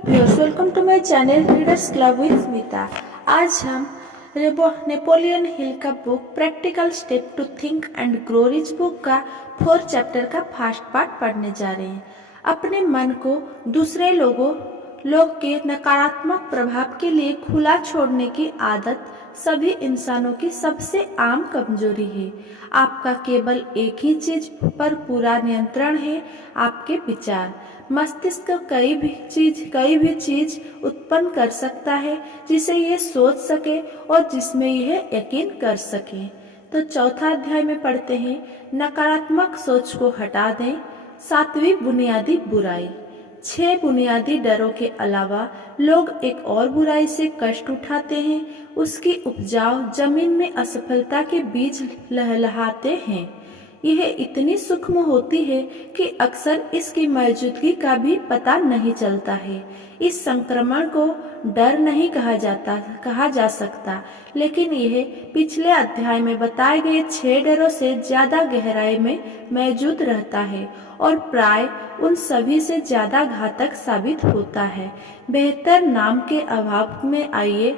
Viewers, welcome to my channel readers club with Smita. आज हम Napoleon Hill का book practical step to think and grow rich book का 4 chapter का first part पढ़ने जा रहे हैं। अपने मन को दूसरे लोग के नकारात्मक प्रभाव के लिए खुला छोड़ने की आदत सभी इंसानों की सबसे आम कमजोरी है। आपका केवल एक ही चीज पर पूरा नियंत्रण है, आपके विचार। मस्तिष्क कोई भी चीज उत्पन्न कर सकता है जिसे यह सोच सके और जिसमें यह यकीन कर सके। तो चौथा अध्याय में पढ़ते हैं, नकारात्मक सोच को हटा दें। 7वीं बुनियादी बुराई। 6 बुनियादी डरों के अलावा लोग एक और बुराई से कष्ट उठाते हैं, उसकी उपजाऊ जमीन में असफलता के बीज लहलहाते हैं। यह इतनी सूक्ष्म होती है कि अक्सर इसकी मौजूदगी का भी पता नहीं चलता है। इस संक्रमण को डर नहीं कहा जा सकता, लेकिन यह पिछले अध्याय में बताए गए 6 डरों से ज्यादा गहराई में मौजूद रहता है और प्राय उन सभी से ज्यादा घातक साबित होता है। बेहतर नाम के अभाव में आइए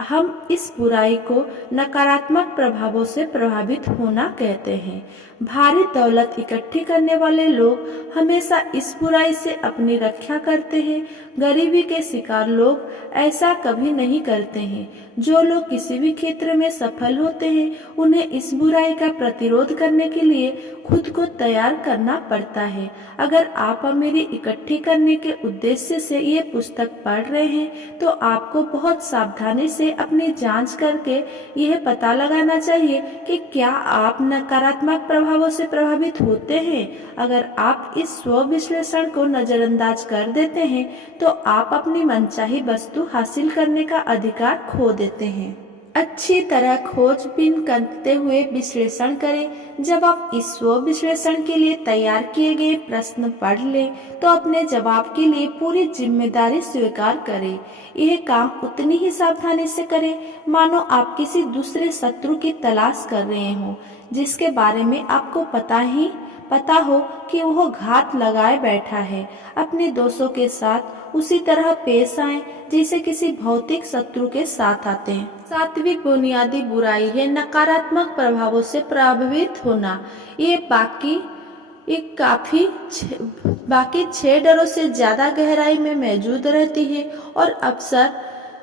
हम इस बुराई को नकारात्मक प्रभावों से प्रभावित होना कहते हैं। भारी दौलत इकट्ठी करने वाले लोग हमेशा इस बुराई से अपनी रक्षा करते हैं। गरीबी के शिकार लोग ऐसा कभी नहीं करते हैं। जो लोग किसी भी क्षेत्र में सफल होते हैं, उन्हें इस बुराई का प्रतिरोध करने के लिए खुद को तैयार करना पड़ता है। अगर आप अमीरी इकट्ठी करने के उद्देश्य से ये पुस्तक पढ़ रहे हैं, तो आपको बहुत सावधानी से अपनी जांच करके यह पता लगाना चाहिए कि क्या आप नकारात्मक प्रभावों से प्रभावित होते हैं। अगर आप इस स्व विश्लेषण को नजरअंदाज कर देते हैं, तो आप अपनी मनचाही वस्तु हासिल करने का अधिकार खो देते हैं। अच्छी तरह खोजबीन करते हुए विश्लेषण करें। जब आप इस स्व विश्लेषण के लिए तैयार किए गए प्रश्न पढ़ लें, तो अपने जवाब के लिए पूरी जिम्मेदारी स्वीकार करें। यह काम उतनी ही सावधानी से करें मानो आप किसी दूसरे शत्रु की तलाश कर रहे हों, जिसके बारे में आपको पता हो कि वह घात लगाए बैठा है। अपने दोस्तों के साथ उसी तरह पेश आएं जैसे किसी भौतिक शत्रु के साथ आते हैं। 7वीं बुनियादी बुराई है नकारात्मक प्रभावों से प्रभावित होना। ये बाकी 6 डरों से ज्यादा गहराई में मौजूद रहती है और अक्सर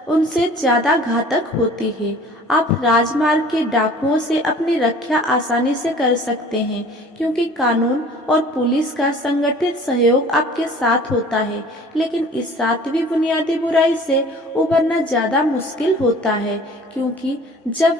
उनसे ज्यादा घातक होती है। आप राजमार्ग के डाकुओं से अपनी रक्षा आसानी से कर सकते हैं, क्योंकि कानून और पुलिस का संगठित सहयोग आपके साथ होता है। लेकिन इस 7वीं बुनियादी बुराई से उबरना ज्यादा मुश्किल होता है, क्योंकि जब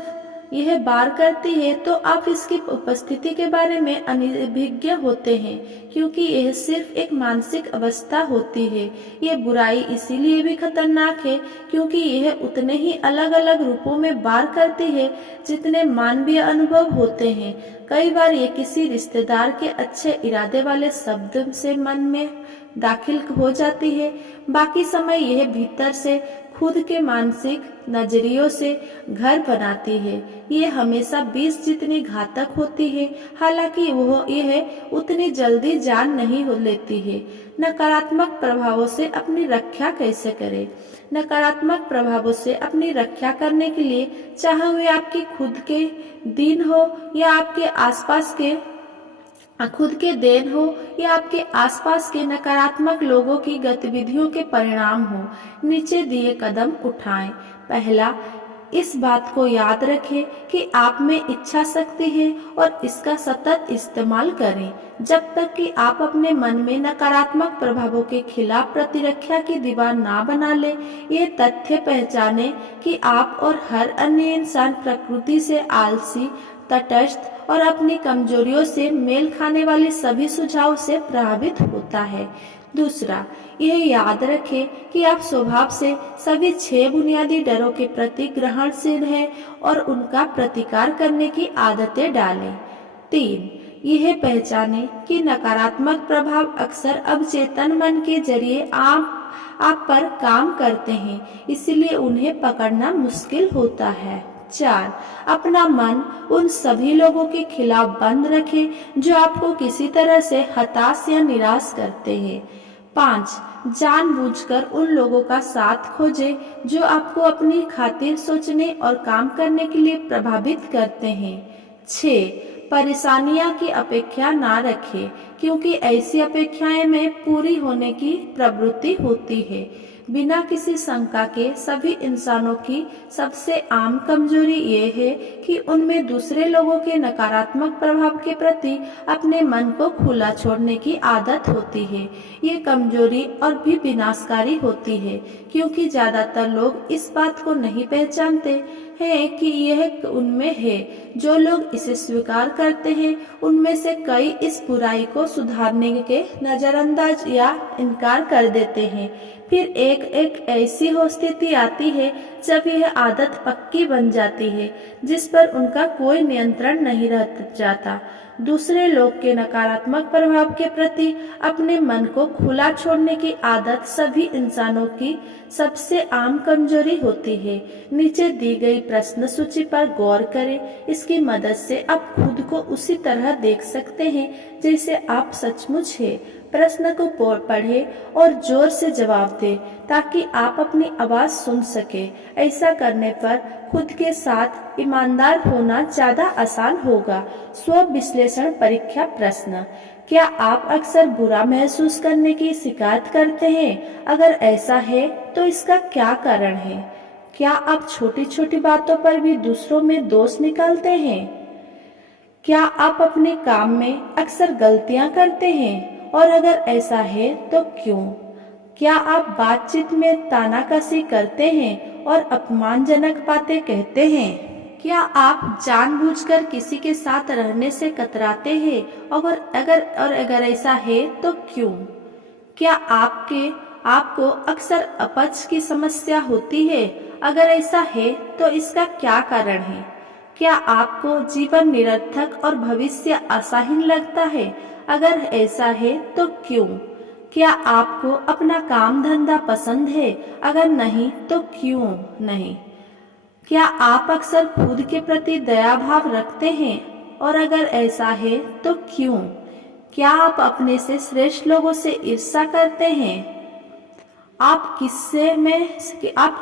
यह वार करती है तो आप इसकी उपस्थिति के बारे में अनभिज्ञ होते हैं, क्योंकि यह सिर्फ एक मानसिक अवस्था होती है। यह बुराई इसीलिए भी खतरनाक है क्योंकि यह उतने ही अलग अलग रूपों में वार करती है जितने मानवीय अनुभव होते हैं। कई बार ये किसी रिश्तेदार के अच्छे इरादे वाले शब्द से मन में दाखिल हो जाती है। बाकी समय यह भीतर से खुद के मानसिक नजरियों से घर बनाती है। ये हमेशा 20 जितनी घातक होती है, हालांकि यह उतनी जल्दी जान नहीं लेती है। नकारात्मक प्रभावों से अपनी रक्षा कैसे करें? नकारात्मक प्रभावों से अपनी रक्षा करने के लिए, चाहे वे आपकी खुद के दिन हो या आपके आसपास के आसपास के नकारात्मक लोगों की गतिविधियों के परिणाम हो, नीचे दिए कदम उठाएं। पहला, इस बात को याद रखें कि आप में इच्छा शक्ति है और इसका सतत इस्तेमाल करें। जब तक कि आप अपने मन में नकारात्मक प्रभावों के खिलाफ प्रतिरक्षा की दीवार ना बना ले, ये तथ्य पहचाने कि आप और हर अन्य इंसान प्रकृति से आलसी, तटस्थ और अपनी कमजोरियों से मेल खाने वाले सभी सुझाव से प्रभावित होता है। दूसरा, यह याद रखें कि आप स्वभाव से सभी 6 बुनियादी डरों के प्रति ग्रहणशील हैं और उनका प्रतिकार करने की आदतें डालें। 3, यह पहचानें कि नकारात्मक प्रभाव अक्सर अवचेतन मन के जरिए आप पर काम करते हैं, इसलिए उन्हें पकड़ना मुश्किल होता है। 4, अपना मन उन सभी लोगों के खिलाफ बंद रखें जो आपको किसी तरह से हताश या निराश करते हैं। 5. जानबूझकर उन लोगों का साथ खोजें जो आपको अपनी खातिर सोचने और काम करने के लिए प्रभावित करते हैं। 6. परेशानियां की अपेक्षा ना रखें, क्योंकि ऐसी अपेक्षाएं में पूरी होने की प्रवृत्ति होती है। बिना किसी शंका के सभी इंसानों की सबसे आम कमजोरी ये है कि उनमें दूसरे लोगों के नकारात्मक प्रभाव के प्रति अपने मन को खुला छोड़ने की आदत होती है। ये कमजोरी और भी विनाशकारी होती है, क्योंकि ज्यादातर लोग इस बात को नहीं पहचानते हैं कि यह उनमें है। जो लोग इसे स्वीकार करते हैं उनमें से कई इस बुराई को सुधारने के नजरअंदाज या इनकार कर देते हैं। फिर एक एक ऐसी हो स्थिति आती है जब यह आदत पक्की बन जाती है, जिस पर उनका कोई नियंत्रण नहीं रह जाता। दूसरे लोग के नकारात्मक प्रभाव के प्रति अपने मन को खुला छोड़ने की आदत सभी इंसानों की सबसे आम कमजोरी होती है। नीचे दी गई प्रश्न सूची पर गौर करें। इसकी मदद से आप खुद को उसी तरह देख सकते हैं जैसे आप सचमुच हैं। प्रश्न को पढ़ें और जोर से जवाब दें ताकि आप अपनी आवाज सुन सके। ऐसा करने पर खुद के साथ ईमानदार होना ज्यादा आसान होगा। स्व विश्लेषण परीक्षा प्रश्न। क्या आप अक्सर बुरा महसूस करने की शिकायत करते हैं? अगर ऐसा है तो इसका क्या कारण है? क्या आप छोटी छोटी बातों पर भी दूसरों में दोष निकालते हैं? क्या आप अपने काम में अक्सर गलतियां करते हैं? और अगर ऐसा है तो क्यों? क्या आप बातचीत में तानाकसी करते हैं और अपमानजनक बातें कहते हैं? क्या आप जानबूझकर किसी के साथ रहने से कतराते हैं? अगर ऐसा है तो क्यों? क्या आपको अक्सर अपच की समस्या होती है? अगर ऐसा है तो इसका क्या कारण है? क्या आपको जीवन निरर्थक और भविष्य आशाहीन लगता है? अगर ऐसा है तो क्यों? क्या आपको अपना काम धंधा पसंद है? अगर नहीं तो क्यों नहीं? क्या आप अक्सर खुद के प्रति दया भाव रखते हैं? और अगर ऐसा है तो क्यों? क्या आप अपने से श्रेष्ठ लोगों से ईर्ष्या करते हैं? आप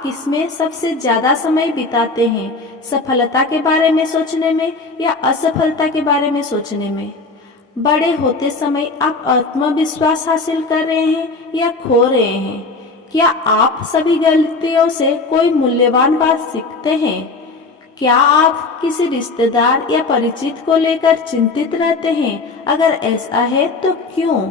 किसमें सबसे ज्यादा समय बिताते हैं? सफलता के बारे में सोचने में या असफलता के बारे में सोचने में? बड़े होते समय आप आत्मविश्वास हासिल कर रहे हैं या खो रहे हैं? क्या आप सभी गलतियों से कोई मूल्यवान बात सीखते हैं? क्या आप किसी रिश्तेदार या परिचित को लेकर चिंतित रहते हैं? अगर ऐसा है तो क्यों?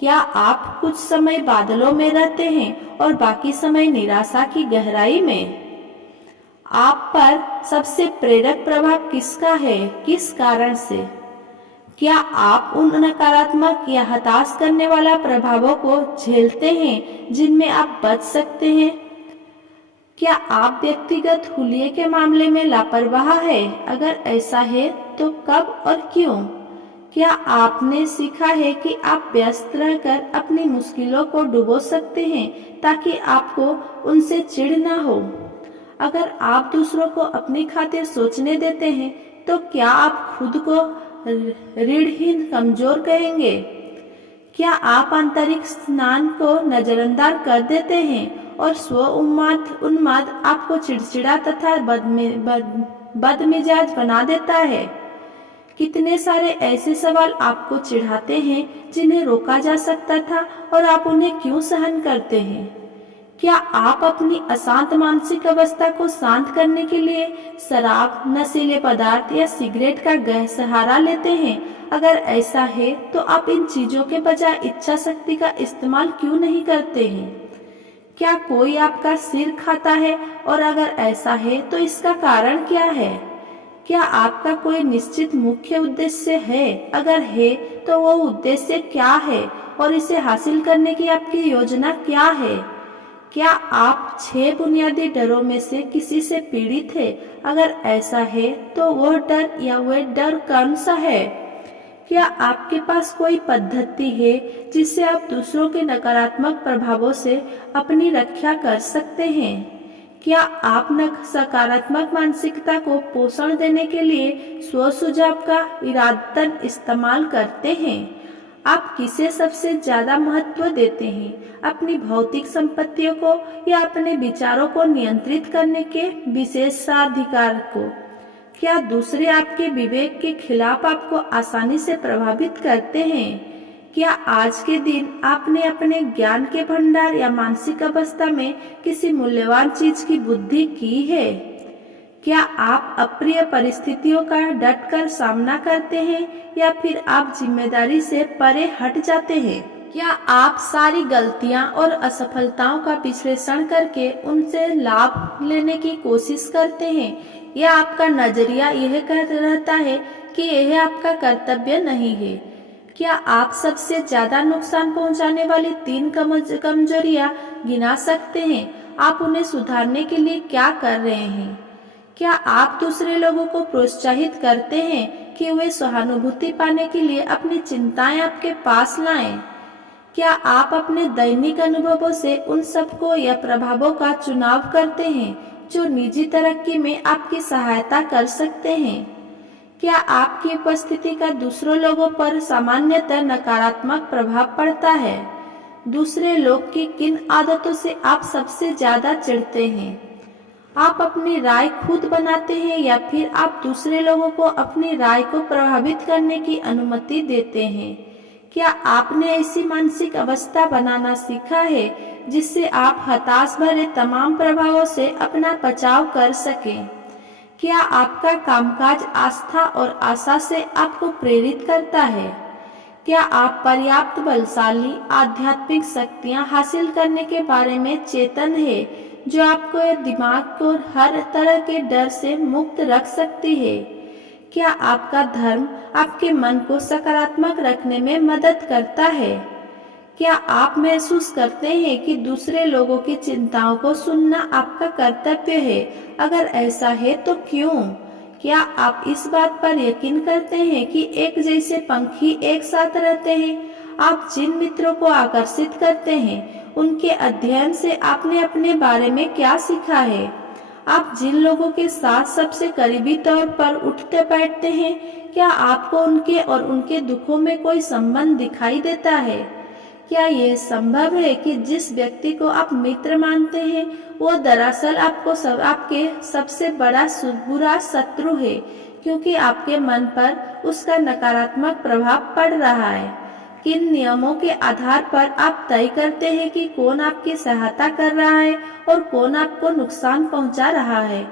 क्या आप कुछ समय बादलों में रहते हैं और बाकी समय निराशा की गहराई में? आप पर सबसे प्रेरक प्रभाव किसका है? किस कारण से? क्या आप उन नकारात्मक या हताश करने वाला प्रभावों को झेलते हैं जिनमें आप बच सकते हैं? क्या आप व्यक्तिगत हुलिये के मामले में लापरवाह है? अगर ऐसा है तो कब और क्यों? क्या आपने सीखा है कि आप व्यस्त रहकर अपनी मुश्किलों को डुबो सकते हैं ताकि आपको उनसे चिढ़ ना हो? अगर आप दूसरों को अपनी खातिर सोचने देते हैं तो क्या आप खुद को ऋणहीन कमजोर कहेंगे? क्या आप आंतरिक स्नान को नजरअंदाज कर देते हैं और स्व उन्माद आपको चिड़चिड़ा तथा बदमिजाज बना देता है? कितने सारे ऐसे सवाल आपको चिढ़ाते हैं जिन्हें रोका जा सकता था और आप उन्हें क्यों सहन करते हैं? क्या आप अपनी अशांत मानसिक अवस्था को शांत करने के लिए शराब, नशीले पदार्थ या सिगरेट का गहरा सहारा लेते हैं? अगर ऐसा है तो आप इन चीजों के बजाय इच्छा शक्ति का इस्तेमाल क्यों नहीं करते हैं? क्या कोई आपका सिर खाता है? और अगर ऐसा है तो इसका कारण क्या है? क्या आपका कोई निश्चित मुख्य उद्देश्य है? अगर है तो वो उद्देश्य क्या है और इसे हासिल करने की आपकी योजना क्या है? क्या आप 6 बुनियादी डरों में से किसी से पीड़ित है? अगर ऐसा है तो वह डर कौन सा है? क्या आपके पास कोई पद्धति है जिससे आप दूसरों के नकारात्मक प्रभावों से अपनी रक्षा कर सकते हैं? क्या आप सकारात्मक मानसिकता को पोषण देने के लिए स्व सुझाव का इरादतन इस्तेमाल करते हैं? आप किसे सबसे ज्यादा महत्व देते हैं, अपनी भौतिक संपत्तियों को या अपने विचारों को नियंत्रित करने के विशेषाधिकार को? क्या दूसरे आपके विवेक के खिलाफ आपको आसानी से प्रभावित करते हैं? क्या आज के दिन आपने अपने ज्ञान के भंडार या मानसिक अवस्था में किसी मूल्यवान चीज की बुद्धि की है? क्या आप अप्रिय परिस्थितियों का डटकर सामना करते हैं या फिर आप जिम्मेदारी से परे हट जाते हैं? क्या आप सारी गलतियां और असफलताओं का विश्लेषण करके उनसे लाभ लेने की कोशिश करते हैं, या आपका नजरिया यह कह रहता है कि यह आपका कर्तव्य नहीं है? क्या आप सबसे ज्यादा नुकसान पहुंचाने वाली 3 कमजोरियां गिना सकते हैं? आप उन्हें सुधारने के लिए क्या कर रहे हैं? क्या आप दूसरे लोगों को प्रोत्साहित करते हैं कि वे सहानुभूति पाने के लिए अपनी चिंताएं आपके पास लाएं? क्या आप अपने दैनिक अनुभवों से उन सबको या प्रभावों का चुनाव करते हैं जो निजी तरक्की में आपकी सहायता कर सकते हैं? क्या आपकी उपस्थिति का दूसरों लोगों पर सामान्यतः नकारात्मक प्रभाव पड़ता है? दूसरे लोग की किन आदतों से आप सबसे ज्यादा चिढ़ते हैं? आप अपनी राय खुद बनाते हैं या फिर आप दूसरे लोगों को अपनी राय को प्रभावित करने की अनुमति देते हैं? क्या आपने ऐसी मानसिक अवस्था बनाना सीखा है जिससे आप हताश भरे तमाम प्रभावों से अपना बचाव कर सकें? क्या आपका कामकाज आस्था और आशा से आपको प्रेरित करता है? क्या आप पर्याप्त बलशाली आध्यात्मिक शक्तियां हासिल करने के बारे में चेतन है जो आपको दिमाग को हर तरह के डर से मुक्त रख सकती है? क्या आपका धर्म आपके मन को सकारात्मक रखने में मदद करता है? क्या आप महसूस करते हैं कि दूसरे लोगों की चिंताओं को सुनना आपका कर्तव्य है? अगर ऐसा है तो क्यों? क्या आप इस बात पर यकीन करते हैं कि एक जैसे पंखी एक साथ रहते हैं? आप जिन मित्रों को आकर्षित करते हैं उनके अध्ययन से आपने अपने बारे में क्या सीखा है? आप जिन लोगों के साथ सबसे करीबी तौर पर उठते बैठते हैं, क्या आपको उनके और उनके दुखों में कोई संबंध दिखाई देता है? क्या यह संभव है कि जिस व्यक्ति को आप मित्र मानते हैं वो दरअसल आपके सबसे बड़ा बुरा शत्रु है, क्योंकि आपके मन पर उसका नकारात्मक प्रभाव पड़ रहा है? किन नियमों के आधार पर आप तय करते हैं कि कौन आपकी सहायता कर रहा है और कौन आपको नुकसान पहुंचा रहा है?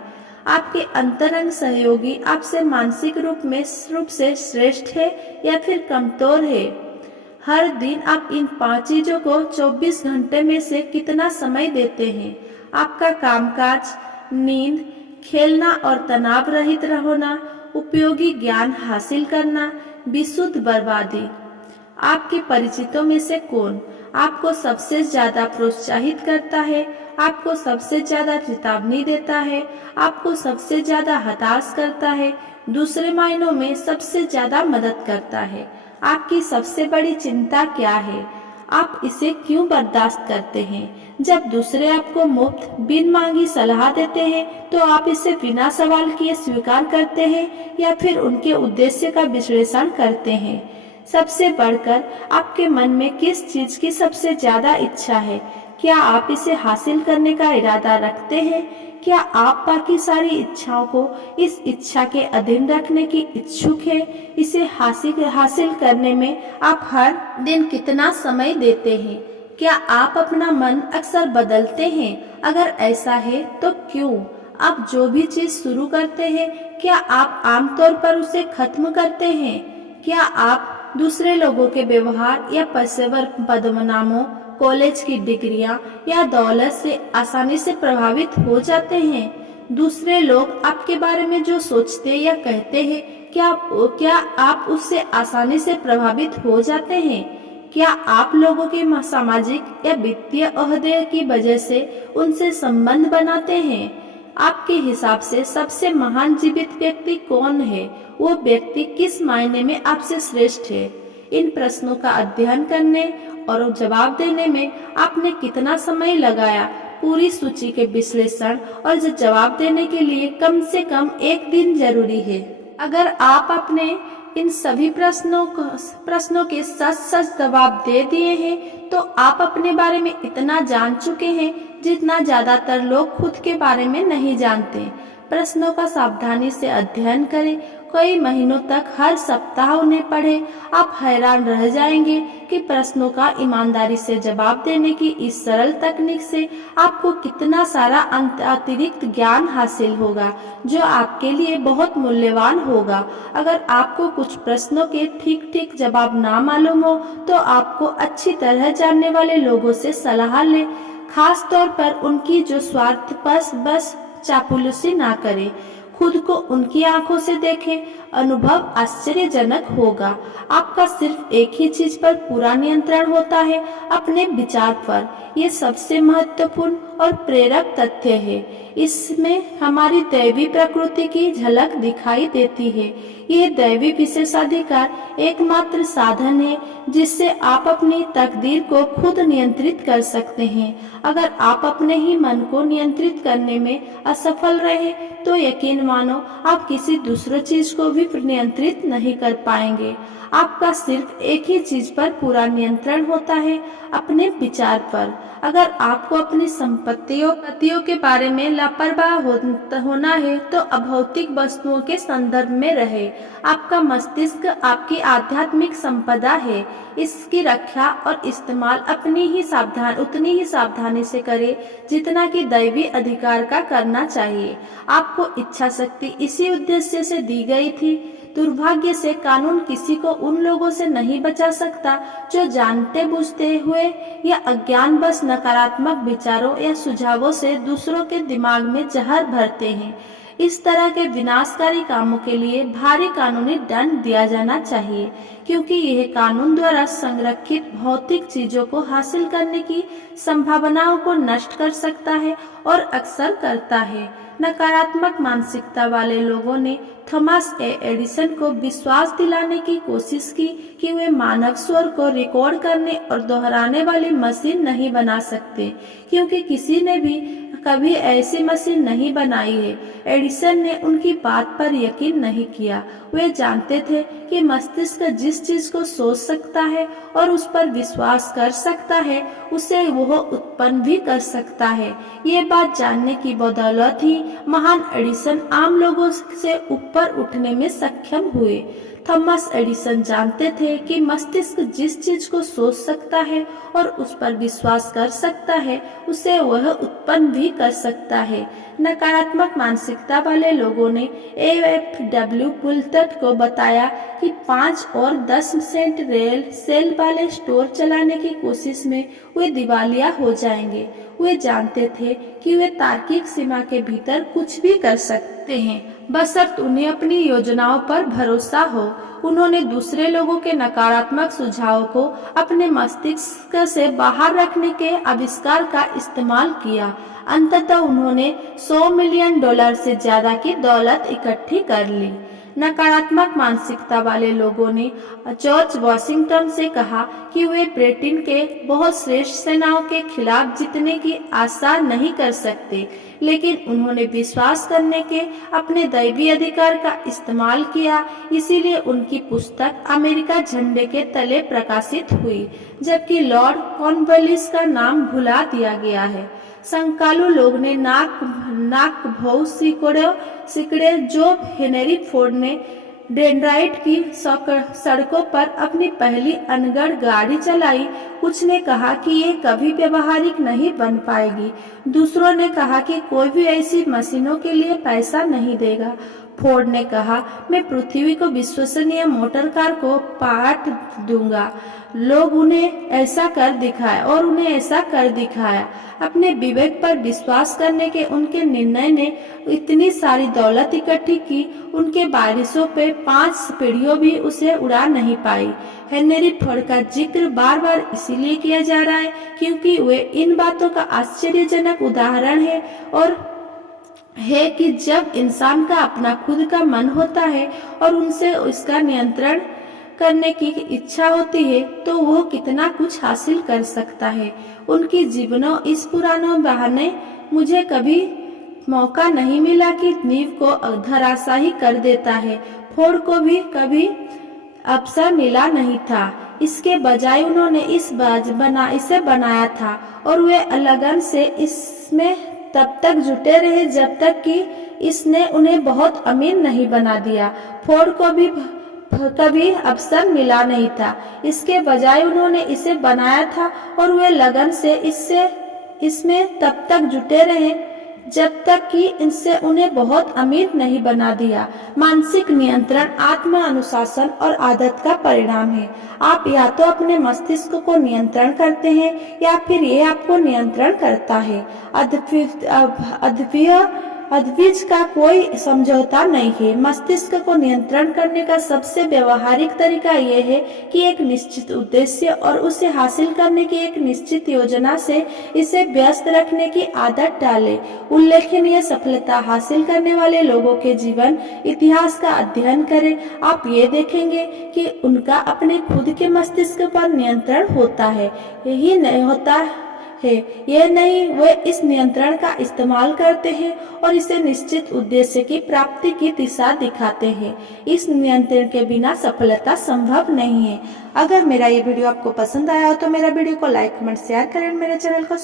आपके अंतरंग सहयोगी आपसे मानसिक रूप से श्रेष्ठ है या फिर कमजोर है? हर दिन आप इन 5 चीजों को 24 घंटे में से कितना समय देते हैं? आपका कामकाज, नींद, खेलना और तनाव रहित रहना, उपयोगी ज्ञान हासिल करना, विशुद्ध बर्बादी। आपके परिचितों में से कौन आपको सबसे ज्यादा प्रोत्साहित करता है, आपको सबसे ज्यादा चेतावनी देता है, आपको सबसे ज्यादा हताश करता है, दूसरे मायनों में सबसे ज्यादा मदद करता है? आपकी सबसे बड़ी चिंता क्या है? आप इसे क्यों बर्दाश्त करते हैं? जब दूसरे आपको मुफ्त बिन मांगी सलाह देते हैं तो आप इसे बिना सवाल किए स्वीकार करते हैं या फिर उनके उद्देश्य का विश्लेषण करते हैं? सबसे बढ़कर आपके मन में किस चीज की सबसे ज्यादा इच्छा है? क्या आप इसे हासिल करने का इरादा रखते हैं? क्या आप बाकी सारी इच्छाओं को इस इच्छा के अधीन रखने की इच्छुक है? इसे हासिल करने में आप हर दिन कितना समय देते हैं? क्या आप अपना मन अक्सर बदलते हैं? अगर ऐसा है तो क्यों? आप जो भी चीज शुरू करते हैं, क्या आप आमतौर पर उसे खत्म करते हैं? क्या आप दूसरे लोगों के व्यवहार या पेशेवर पदनामों, कॉलेज की डिग्रियां या दौलत से आसानी से प्रभावित हो जाते हैं? दूसरे लोग आपके बारे में जो सोचते या कहते हैं, क्या आप उससे आसानी से प्रभावित हो जाते हैं? क्या आप लोगों के सामाजिक या वित्तीय ओहदे की वजह से उनसे संबंध बनाते हैं? आपके हिसाब से सबसे महान जीवित व्यक्ति कौन है? वो व्यक्ति किस मायने में आपसे श्रेष्ठ है? इन प्रश्नों का अध्ययन करने और जवाब देने में आपने कितना समय लगाया? पूरी सूची के विश्लेषण और जवाब देने के लिए कम से कम 1 दिन जरूरी है। अगर आप अपने इन सभी प्रश्नों के सच सच जवाब दे दिए हैं तो आप अपने बारे में इतना जान चुके हैं जितना ज्यादातर लोग खुद के बारे में नहीं जानते। प्रश्नों का सावधानी से अध्ययन करें, कई महीनों तक हर सप्ताह उन्हें पढ़ें। आप हैरान रह जाएंगे कि प्रश्नों का ईमानदारी से जवाब देने की इस सरल तकनीक से आपको कितना सारा अतिरिक्त ज्ञान हासिल होगा जो आपके लिए बहुत मूल्यवान होगा। अगर आपको कुछ प्रश्नों के ठीक ठीक जवाब ना मालूम हो तो आपको अच्छी तरह जानने वाले लोगों से सलाह लें, खास तौर पर उनकी जो स्वार्थ बस चापलूसी ना करें। खुद को उनकी आंखों से देखें, अनुभव आश्चर्यजनक होगा। आपका सिर्फ एक ही चीज पर पूरा नियंत्रण होता है, अपने विचार पर। ये सबसे महत्वपूर्ण और प्रेरक तथ्य है। इसमें हमारी दैवी प्रकृति की झलक दिखाई देती है। यह दैवी विशेषाधिकार एकमात्र साधन है जिससे आप अपनी तकदीर को खुद नियंत्रित कर सकते हैं। अगर आप अपने ही मन को नियंत्रित करने में असफल रहे तो यकीन मानो आप किसी दूसरी चीज को भी नियंत्रित नहीं कर पाएंगे। आपका सिर्फ एक ही चीज पर पूरा नियंत्रण होता है, अपने विचार पर। अगर आपको अपनी संपत्तियों के बारे में लापरवाह होना है तो अभौतिक वस्तुओं के संदर्भ में रहे। आपका मस्तिष्क आपकी आध्यात्मिक संपदा है। इसकी रक्षा और इस्तेमाल उतनी ही सावधानी से करें जितना कि दैवी अधिकार का करना चाहिए। आपको इच्छा शक्ति इसी उद्देश्य से दी गई थी। दुर्भाग्य से कानून किसी को उन लोगों से नहीं बचा सकता जो जानते बूझते हुए या अज्ञानवश नकारात्मक विचारों या सुझावों से दूसरों के दिमाग में जहर भरते हैं। इस तरह के विनाशकारी कामों के लिए भारी कानूनी दंड दिया जाना चाहिए, क्योंकि यह कानून द्वारा संरक्षित भौतिक चीजों को हासिल करने की संभावनाओं को नष्ट कर सकता है और अक्सर करता है। नकारात्मक मानसिकता वाले लोगों ने थॉमस एडिसन को विश्वास दिलाने की कोशिश की कि वे मानव स्वर को रिकॉर्ड करने और दोहराने वाली मशीन नहीं बना सकते, क्योंकि किसी ने भी कभी ऐसी मशीन नहीं बनाई है। एडिसन ने उनकी बात पर यकीन नहीं किया। वे जानते थे कि मस्तिष्क जिस चीज को सोच सकता है और उस पर विश्वास कर सकता है उसे वह उत्पन्न भी कर सकता है। ये बात जानने की बदौलत ही महान एडिसन आम लोगों से ऊपर उठने में सक्षम हुए। थॉमस एडिसन जानते थे कि मस्तिष्क जिस चीज को सोच सकता है और उस पर विश्वास कर सकता है उसे वह उत्पन्न भी कर सकता है। नकारात्मक मानसिकता वाले लोगों ने AFW पुलतट को बताया कि 5 और 10 सेंट सेल वाले स्टोर चलाने की कोशिश में वे दिवालिया हो जाएंगे। वे जानते थे कि वे तार्किक सीमा के भीतर कुछ भी कर सकते हैं, बशर्ते उन्हें अपनी योजनाओं पर भरोसा हो। उन्होंने दूसरे लोगों के नकारात्मक सुझावों को अपने मस्तिष्क से बाहर रखने के आविष्कार का इस्तेमाल किया। अंततः उन्होंने $100 मिलियन से ज्यादा की दौलत इकट्ठी कर ली। नकारात्मक मानसिकता वाले लोगों ने जॉर्ज वॉशिंगटन से कहा कि वे ब्रिटेन के बहुत श्रेष्ठ सेनाओं के खिलाफ जीतने की आशा नहीं कर सकते, लेकिन उन्होंने विश्वास करने के अपने दैवी अधिकार का इस्तेमाल किया। इसीलिए उनकी पुस्तक अमेरिका झंडे के तले प्रकाशित हुई, जबकि लॉर्ड कॉर्नवालिस का नाम भुला दिया गया है। संकालू लोग ने नाक भौ सिकड़े जो हेनरी फोर्ड ने डेट्रॉइट की सड़कों पर अपनी पहली अनगढ़ गाड़ी चलाई। कुछ ने कहा कि ये कभी व्यवहारिक नहीं बन पाएगी। दूसरों ने कहा कि कोई भी ऐसी मशीनों के लिए पैसा नहीं देगा। फोर्ड ने कहा, मैं पृथ्वी को विश्वसनीय मोटर कार को पाट दूंगा। लोग उन्हें ऐसा कर दिखाया। अपने विवेक पर विश्वास करने के उनके निर्णय ने इतनी सारी दौलत इकट्ठी की, उनके बारिशों पे 5 पीढ़ियों भी उसे उड़ा नहीं पाई। हेनरी फोर्ड का जिक्र बार बार इसीलिए किया जा रहा है क्योंकि वे इन बातों का आश्चर्यजनक उदाहरण है कि जब इंसान का अपना खुद का मन होता है और उनसे इसका नियंत्रण करने की इच्छा होती है तो वह कितना कुछ हासिल कर सकता है। उनकी जीवनों इस पुरानों बहाने मुझे कभी मौका नहीं मिला कि नींव को धराशायी कर देता है। फोर्ड को भी कभी अवसर मिला नहीं था। इसके बजाय उन्होंने इसे बनाया था और वे लगन से इसमें तब तक जुटे रहे जब तक कि इसने उन्हें बहुत अमीर नहीं बना दिया। फोर्ड को भी कभी अवसर मिला नहीं था। इसके बजाय उन्होंने इसे बनाया था और वे लगन से इसमें तब तक जुटे रहे जब तक कि इनसे उन्हें बहुत अमीर नहीं बना दिया। मानसिक नियंत्रण आत्म अनुशासन और आदत का परिणाम है। आप या तो अपने मस्तिष्क को नियंत्रण करते हैं या फिर ये आपको नियंत्रण करता है। अद्विज का कोई समझौता नहीं है। मस्तिष्क को नियंत्रण करने का सबसे व्यवहारिक तरीका यह है कि एक निश्चित उद्देश्य और उसे हासिल करने की एक निश्चित योजना से इसे व्यस्त रखने की आदत डालें। उल्लेखनीय सफलता हासिल करने वाले लोगों के जीवन इतिहास का अध्ययन करें। आप ये देखेंगे कि उनका अपने खुद के मस्तिष्क पर नियंत्रण होता है, यही नहीं होता है। यह नहीं, वे इस नियंत्रण का इस्तेमाल करते हैं और इसे निश्चित उद्देश्य की प्राप्ति की दिशा दिखाते हैं। इस नियंत्रण के बिना सफलता संभव नहीं है। अगर मेरा ये वीडियो आपको पसंद आया हो तो मेरा वीडियो को लाइक कमेंट शेयर करें, मेरे चैनल को